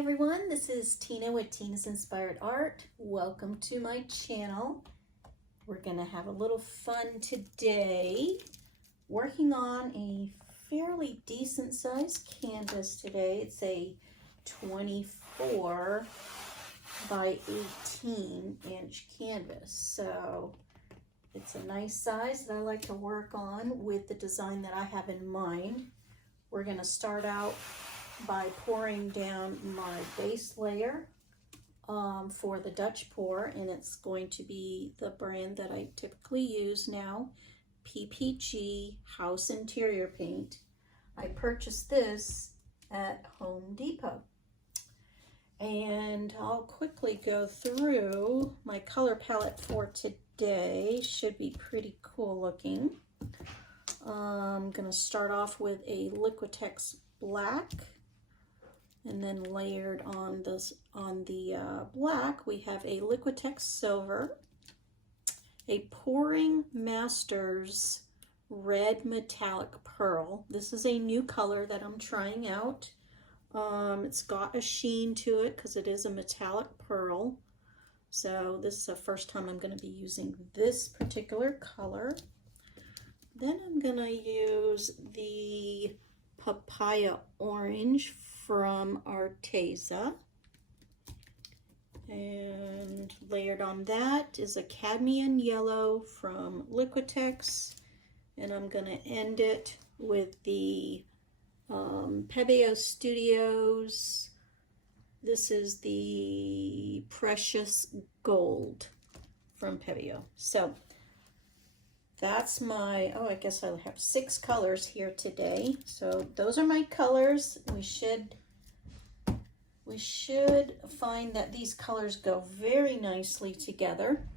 everyone, this is Tina with Tina's Inspired Art. Welcome to my channel. We're gonna have a little fun today, working on a fairly decent sized canvas today. It's a 24 by 18 inch canvas, so it's a nice size that I like to work on with the design that I have in mind. We're gonna start out by pouring down my base layer for the Dutch pour, and it's going to be the brand that I typically use now, PPG House Interior Paint. I purchased this at Home Depot. And I'll quickly go through my color palette for today. Should be pretty cool looking. I'm gonna start off with a Liquitex black. And then layered on the black, we have a Liquitex silver, a Pouring Masters red metallic pearl. This is a new color that I'm trying out. It's got a sheen to it because it is a metallic pearl. So this is the first time I'm going to be using this particular color. Then I'm going to use the Papaya Orange from Arteza, and layered on that is a Cadmium Yellow from Liquitex, and I'm going to end it with the Pebeo Studios. This is the Precious Gold from Pebeo. So that's my, I guess I have 6 colors here today. So those are my colors. We should find that these colors go very nicely together.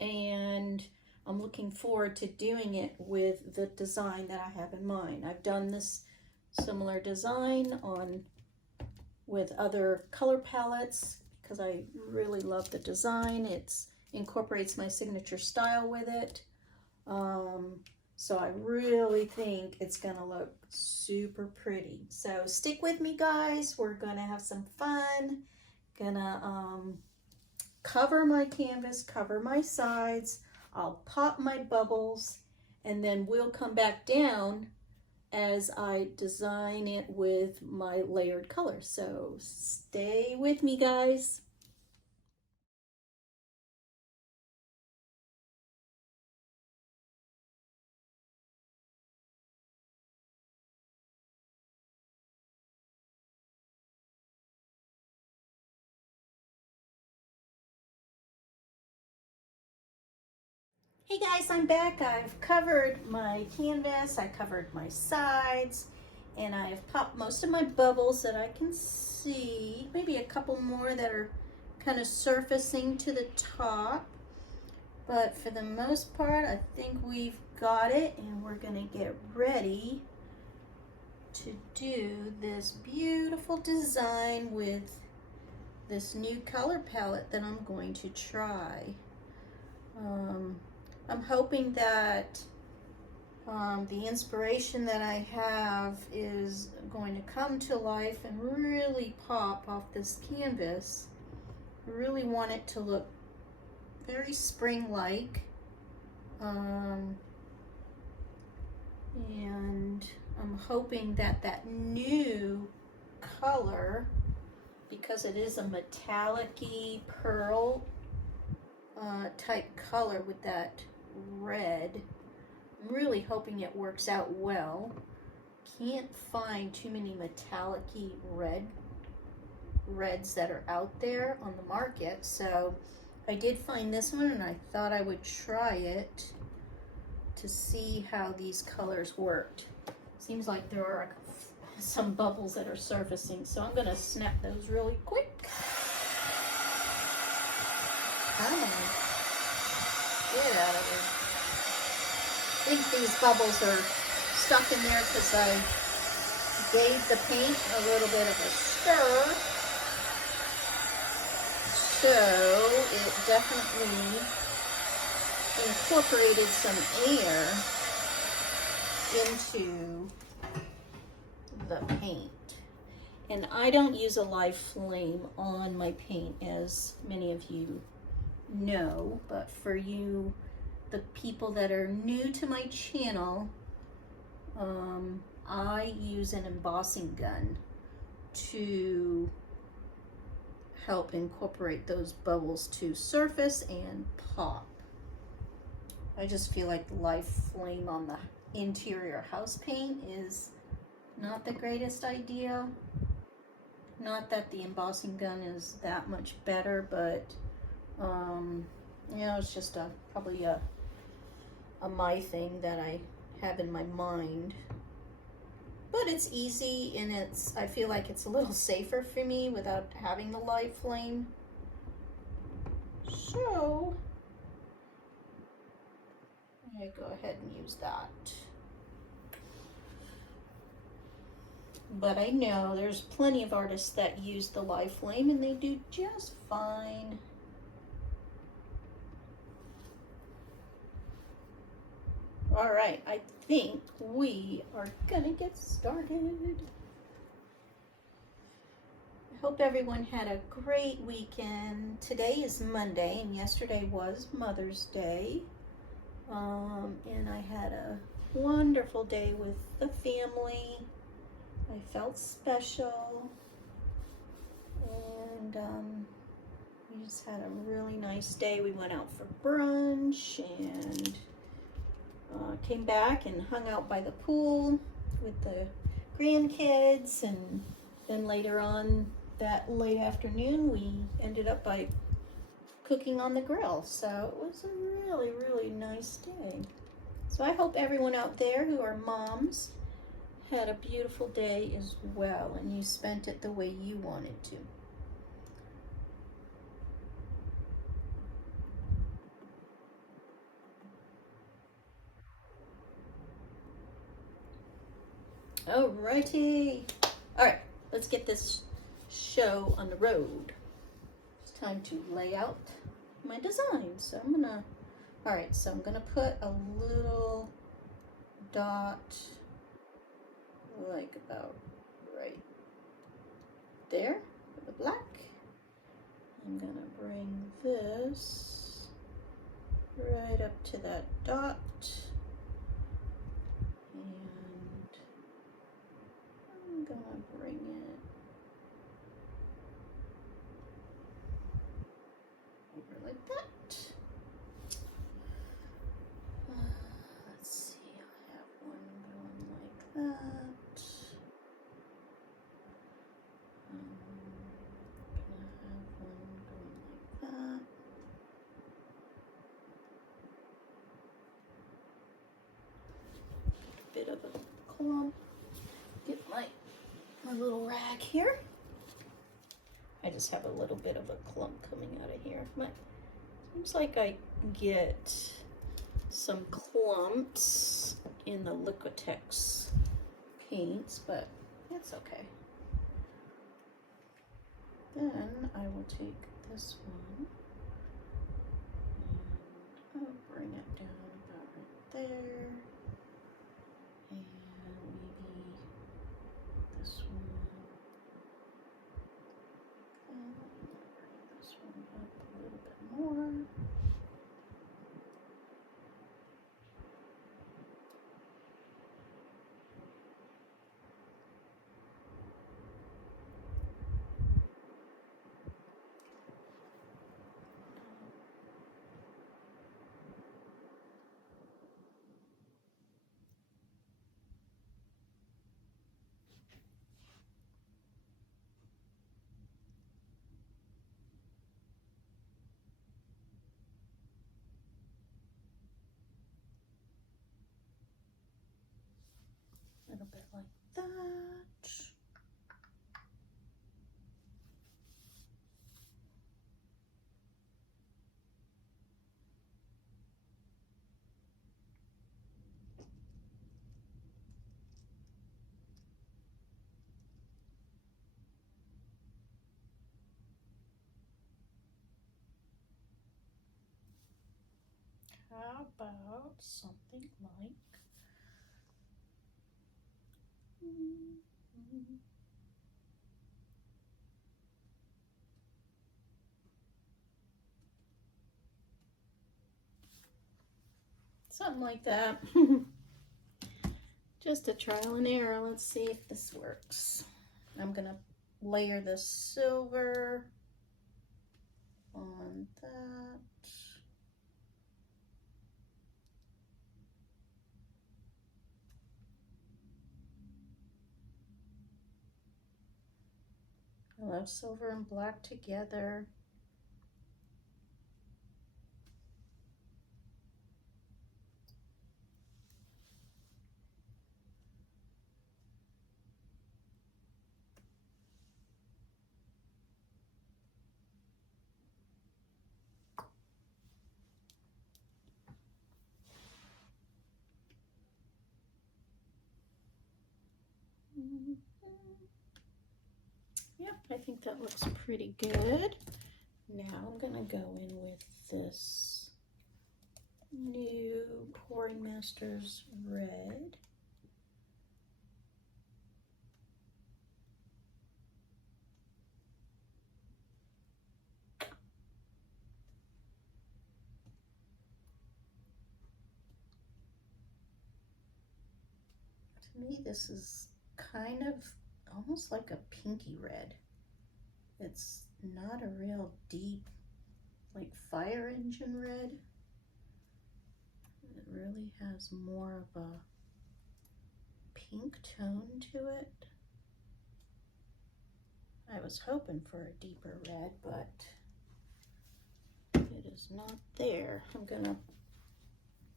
And I'm looking forward to doing it with the design that I have in mind. I've done this similar design with other color palettes because I really love the design. It incorporates my signature style with it. So I really think it's gonna look super pretty. So stick with me, guys. We're gonna have some fun. Gonna cover my canvas, cover my sides. I'll pop my bubbles, and then we'll come back down as I design it with my layered colors. So stay with me, guys. Hey guys, I'm back. I've covered my canvas, I covered my sides, and I've popped most of my bubbles that I can see. Maybe a couple more that are kind of surfacing to the top. But for the most part, I think we've got it, and we're gonna get ready to do this beautiful design with this new color palette that I'm going to try. I'm hoping that the inspiration that I have is going to come to life and really pop off this canvas. I really want it to look very spring-like. And I'm hoping that that new color, because it is a metallic-y pearl type color with that red, I'm really hoping it works out well. Can't find too many metallic-y reds that are out there on the market, so I did find this one and I thought I would try it to see how these colors worked. Seems like there are some bubbles that are surfacing, so I'm gonna snap those really quick. Come on, get out of here. I think these bubbles are stuck in there because I gave the paint a little bit of a stir. So it definitely incorporated some air into the paint. And I don't use a live flame on my paint, as many of you know, but for you, the people that are new to my channel, I use an embossing gun to help incorporate those bubbles to surface and pop. I just feel like the live flame on the interior house paint is not the greatest idea. Not that the embossing gun is that much better, but you know, it's just probably a my thing that I have in my mind. But it's easy, and I feel like it's a little safer for me without having the live flame. So I go ahead and use that. But I know there's plenty of artists that use the live flame and they do just fine. All right, I think we are gonna get started. I hope everyone had a great weekend. Today is Monday and yesterday was Mother's Day. And I had a wonderful day with the family. I felt special, and we just had a really nice day. We went out for brunch and came back and hung out by the pool with the grandkids, and then later on that late afternoon we ended up by cooking on the grill. So it was a really, really nice day. So I hope everyone out there who are moms had a beautiful day as well, and you spent it the way you wanted to. Alrighty. Alright, let's get this show on the road. It's time to lay out my design. So I'm gonna put a little dot like about right there for the black. I'm gonna bring this right up to that dot, and I'm gonna bring it over like that. Let's see, I have one going like that. Bit of a clump. Get my little rag here. I just have a little bit of a clump coming out of here. Seems like I get some clumps in the Liquitex paints, but that's okay. Then I will take this one and I'll bring it down about right there. And maybe this one. And bring this one up a little bit more. A little bit like that. How about something like something like that. Just a trial and error. Let's see if this works. I'm gonna layer the silver on that. I love silver and black together. Yep, I think that looks pretty good. Now I'm gonna go in with this new Pouring Masters red. To me, this is kind of almost like a pinky red. It's not a real deep, like fire engine red. It really has more of a pink tone to it. I was hoping for a deeper red, but it is not there. I'm gonna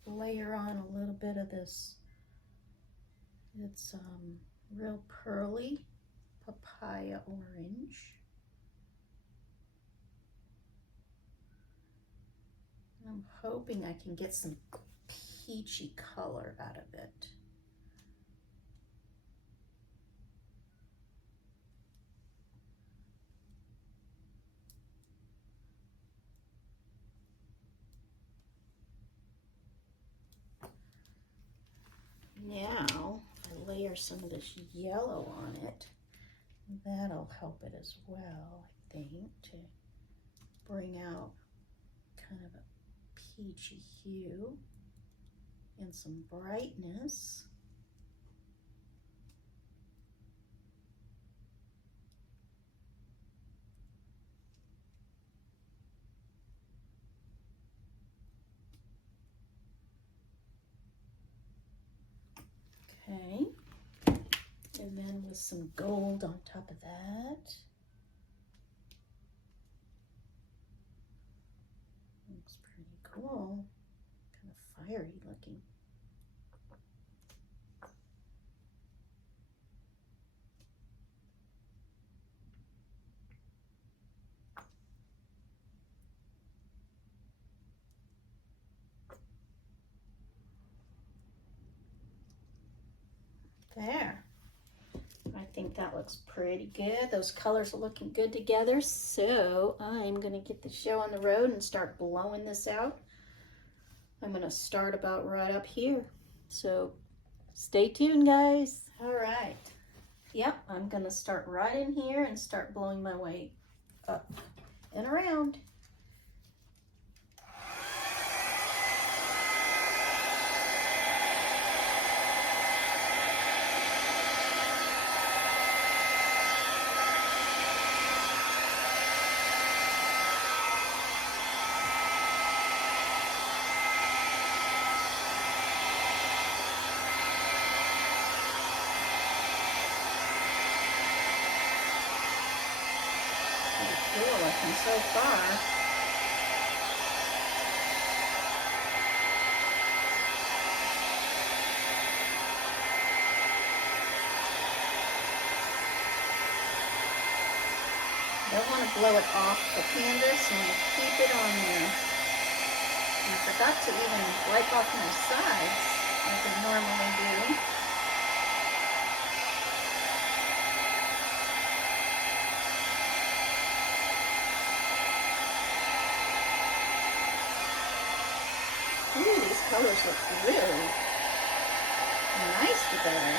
layer on a little bit of this. It's real pearly papaya orange. I'm hoping I can get some peachy color out of it. Now, if I layer some of this yellow on it, that'll help it as well, I think, to bring out kind of a peachy hue and some brightness. Okay, and then with some gold on top of that. Looks pretty cool, kind of fiery looking. There. I think that looks pretty good. Those colors are looking good together. So I'm going to get the show on the road and start blowing this out. I'm going to start about right up here. So stay tuned, guys. All right. Yep, I'm going to start right in here and start blowing my way up and around. Cool looking so far. Don't want to blow it off the canvas, and keep it on there. I forgot to even wipe off my sides like I normally do. Ooh, these colors look really nice together.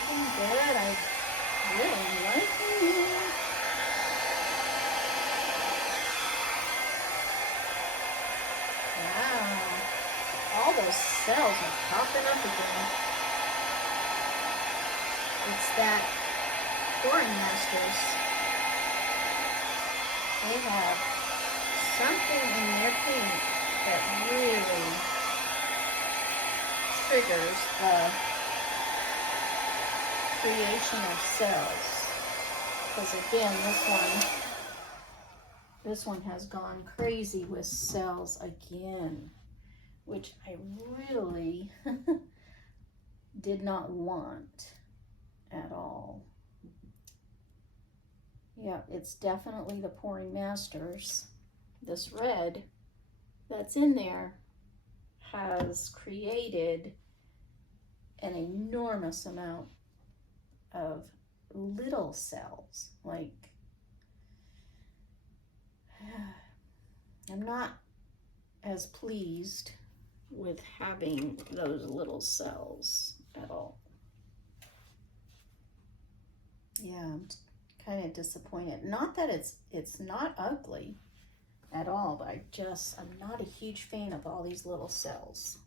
looking good. I'm really liking it. Wow. All those cells are popping up again. It's that pouring masters. They have something in their paint that really triggers the creation of cells. Because again, this one has gone crazy with cells again, which I really did not want at all. Yeah, it's definitely the pouring masters. This red that's in there has created an enormous amount of little cells. Like, I'm not as pleased with having those little cells at all. Yeah, I'm kind of disappointed. Not that it's not ugly at all, but I'm not a huge fan of all these little cells.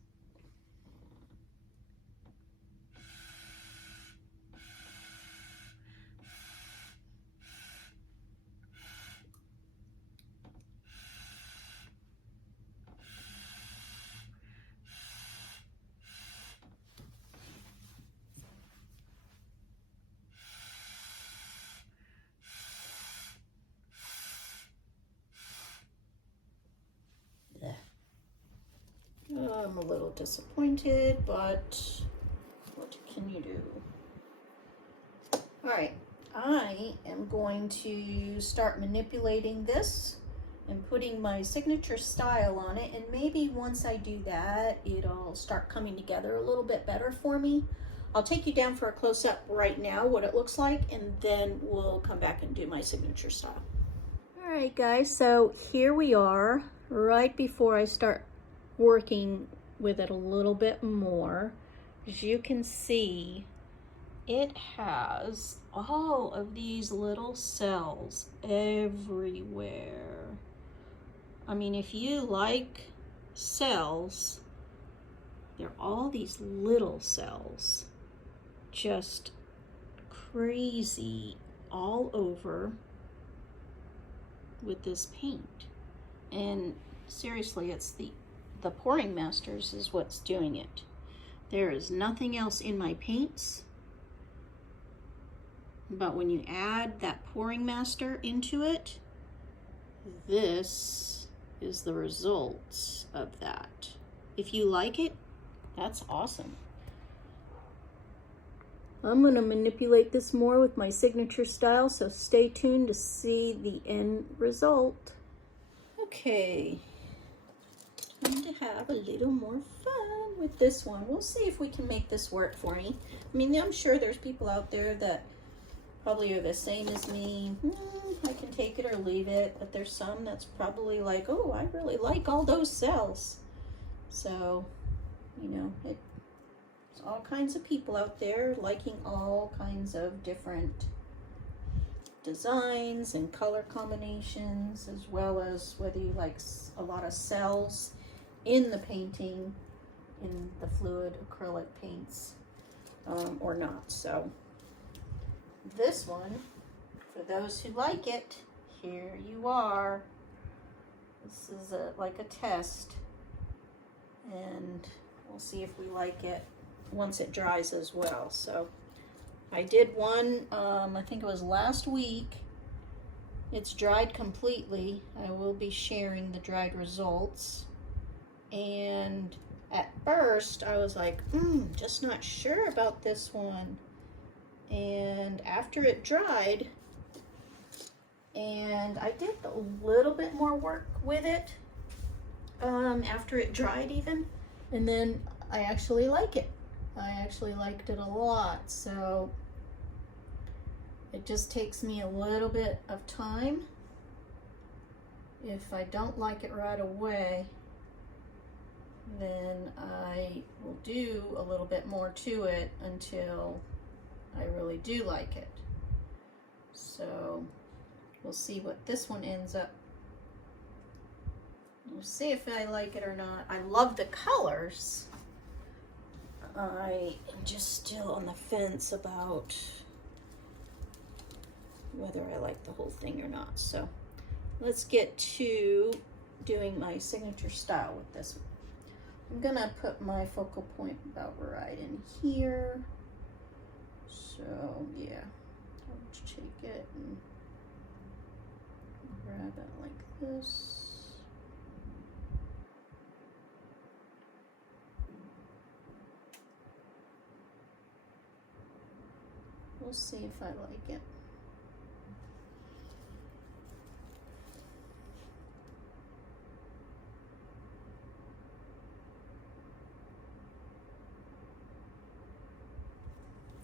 I'm a little disappointed, but what can you do? All right, I am going to start manipulating this and putting my signature style on it, and maybe once I do that, it'll start coming together a little bit better for me. I'll take you down for a close-up right now, what it looks like, and then we'll come back and do my signature style. All right, guys, so here we are, right before I start working with it a little bit more. As you can see, it has all of these little cells everywhere. I mean, if you like cells, they're all these little cells, just crazy all over with this paint. And seriously, it's the pouring masters is what's doing it. There is nothing else in my paints, but when you add that pouring master into it, this is the results of that. If you like it, that's awesome. I'm going to manipulate this more with my signature style, so stay tuned to see the end result. Okay. Time to have a little more fun with this one. We'll see if we can make this work for me. I mean, I'm sure there's people out there that probably are the same as me. I can take it or leave it, but there's some that's probably like, oh, I really like all those cells. So, you know, there's all kinds of people out there liking all kinds of different designs and color combinations, as well as whether you like a lot of cells in the painting, in the fluid acrylic paints, or not. So this one, for those who like it, here you are. This is like a test, and we'll see if we like it once it dries as well. So I did one, I think it was last week. It's dried completely. I will be sharing the dried results. And at first I was like, just not sure about this one. And after it dried, and I did a little bit more work with it after it dried even, and then I actually like it. I actually liked it a lot. So it just takes me a little bit of time. If I don't like it right away, then I will do a little bit more to it until I really do like it. So we'll see what this one ends up. We'll see if I like it or not. I love the colors. I am just still on the fence about whether I like the whole thing or not. So let's get to doing my signature style with this one. I'm gonna put my focal point about right in here. So yeah, I'll just take it and grab it like this. We'll see if I like it.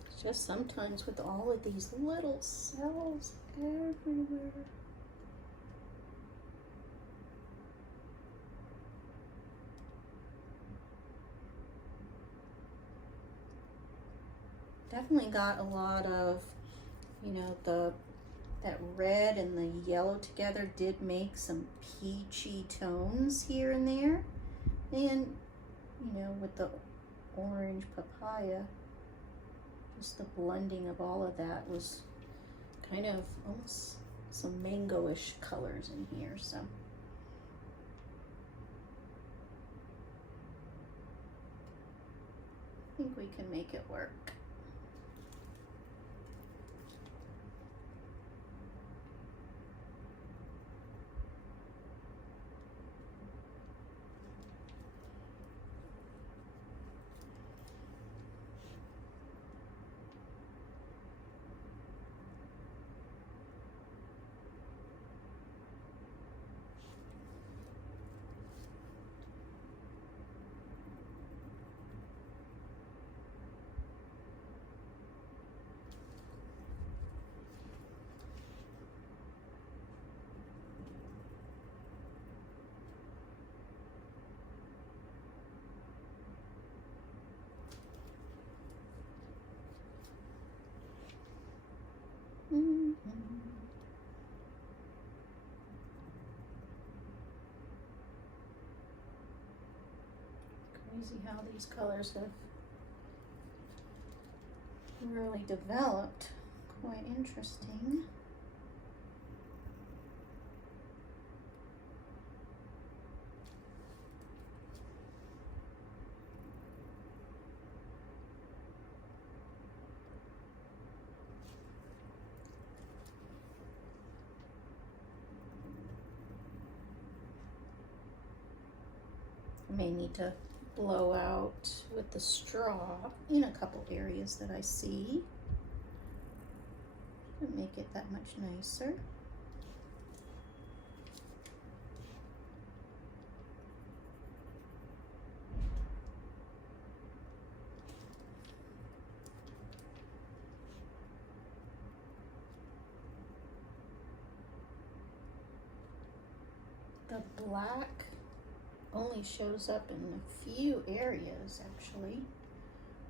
It's just sometimes with all of these little cells everywhere. Definitely got a lot of, you know, that red and the yellow together did make some peachy tones here and there. And, you know, with the orange papaya, just the blending of all of that was kind of almost some mango-ish colors in here. So I think we can make it work. Crazy how these colors have really developed. Quite interesting. I may need to blow out with the straw in a couple areas that I see to make it that much nicer. The black only shows up in a few areas, actually.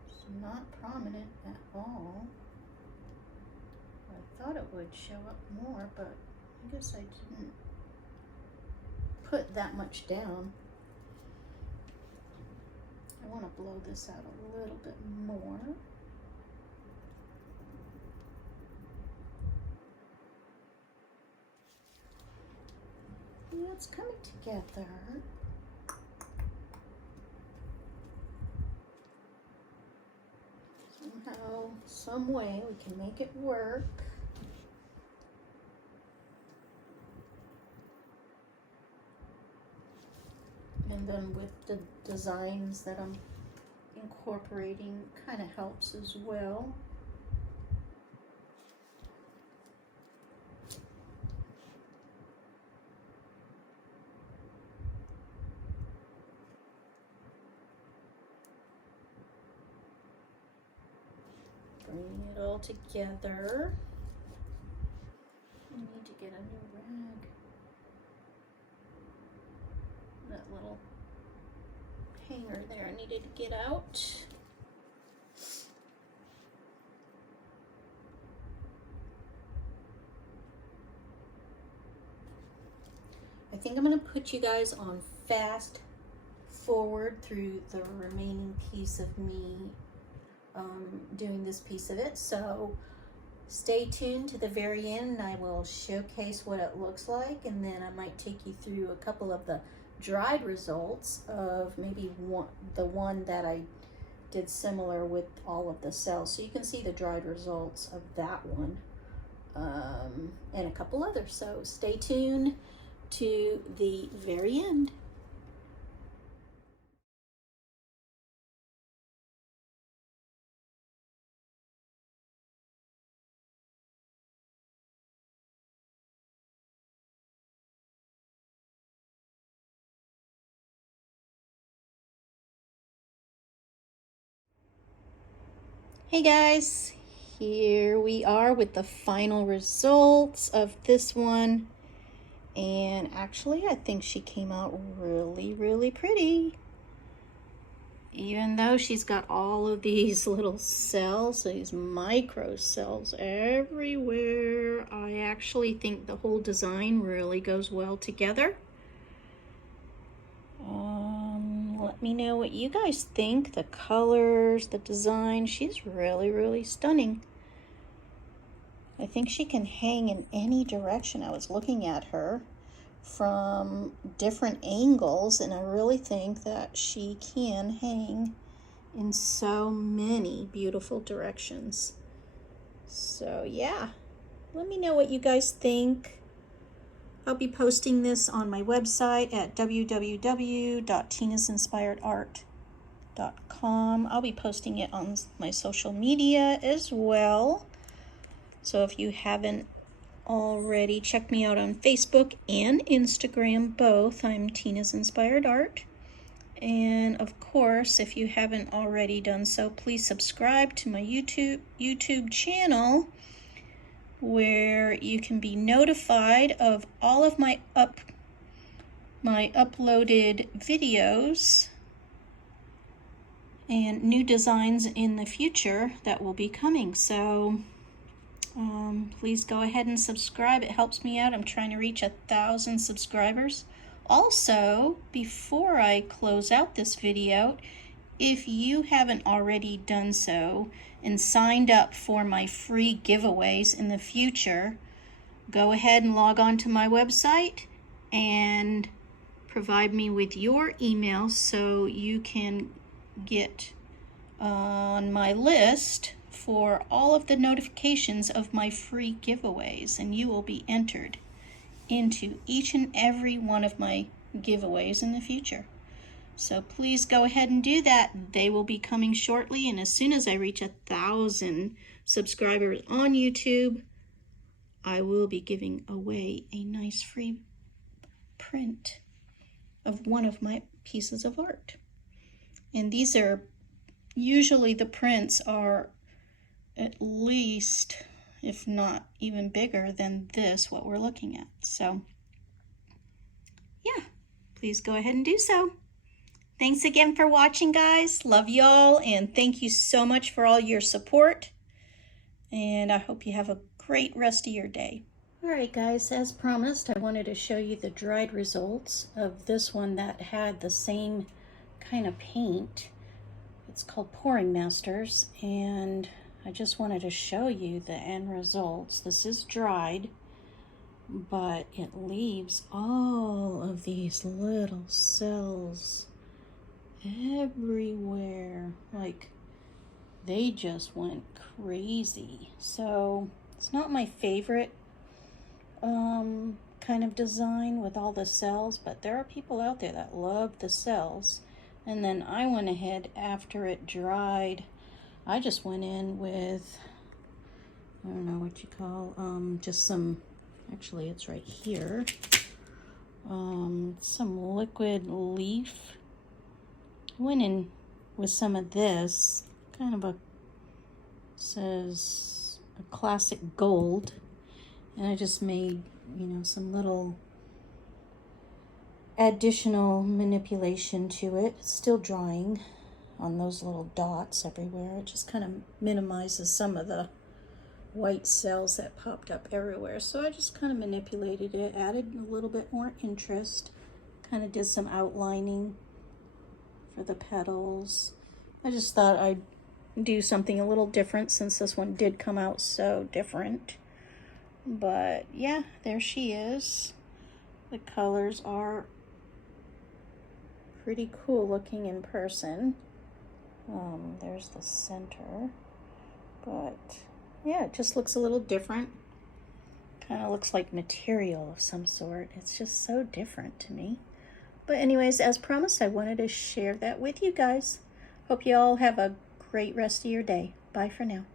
It's not prominent at all. I thought it would show up more, but I guess I didn't put that much down. I want to blow this out a little bit more. Yeah, it's coming together. Somehow, some way we can make it work. And then with the designs that I'm incorporating, kind of helps as well. Bringing it all together. I need to get a new rag. That little hanger there I needed to get out. think I'm going to put you guys on fast forward through the remaining piece of me doing this piece of it. So stay tuned to the very end and I will showcase what it looks like, and then I might take you through a couple of the dried results of maybe the one that I did similar with all of the cells, so you can see the dried results of that one and a couple others. So stay tuned to the very end. Hey guys, here we are with the final results of this one, and actually I think she came out really pretty. Even though she's got all of these little cells, these micro cells everywhere, I actually think the whole design really goes well together. Let me know what you guys think. The colors, the design, she's really stunning. I think she can hang in any direction. I was looking at her from different angles, and I really think that she can hang in so many beautiful directions. So yeah, let me know what you guys think. I'll be posting this on my website at www.tinasinspiredart.com. I'll be posting it on my social media as well. So if you haven't already, check me out on Facebook and Instagram, both. I'm Tina's Inspired Art. And of course, if you haven't already done so, please subscribe to my YouTube channel, where you can be notified of all of my uploaded videos and new designs in the future that will be coming. So please go ahead and subscribe. It helps me out. I'm trying to reach 1,000 subscribers. Also, before I close out this video, if you haven't already done so and signed up for my free giveaways in the future, go ahead and log on to my website and provide me with your email so you can get on my list for all of the notifications of my free giveaways, and you will be entered into each and every one of my giveaways in the future. So please go ahead and do that. They will be coming shortly, and as soon as I reach 1,000 subscribers on YouTube, I will be giving away a nice free print of one of my pieces of art. And these are, usually the prints are at least, if not even bigger than this, what we're looking at. So yeah, please go ahead and do so. Thanks again for watching, guys. Love y'all, and thank you so much for all your support. And I hope you have a great rest of your day. All right, guys, as promised, I wanted to show you the dried results of this one that had the same kind of paint. It's called Pouring Masters, and I just wanted to show you the end results. This is dried, but it leaves all of these little cells everywhere. Like, they just went crazy. So it's not my favorite kind of design with all the cells, but there are people out there that love the cells. And then I went ahead, after it dried, I just went in with, I don't know what you call, just some, actually it's right here, some liquid leaf. I went in with some of this, kind of says a classic gold, and I just made, you know, some little additional manipulation to it. It's still drying on those little dots everywhere. It just kind of minimizes some of the white cells that popped up everywhere. So I just kind of manipulated it, added a little bit more interest, kind of did some outlining for the petals. I just thought I'd do something a little different since this one did come out so different. But yeah, there she is. The colors are pretty cool looking in person. There's the center, but yeah, it just looks a little different. Kind of looks like material of some sort. It's just so different to me. But anyways, as promised, I wanted to share that with you guys. Hope you all have a great rest of your day. Bye for now.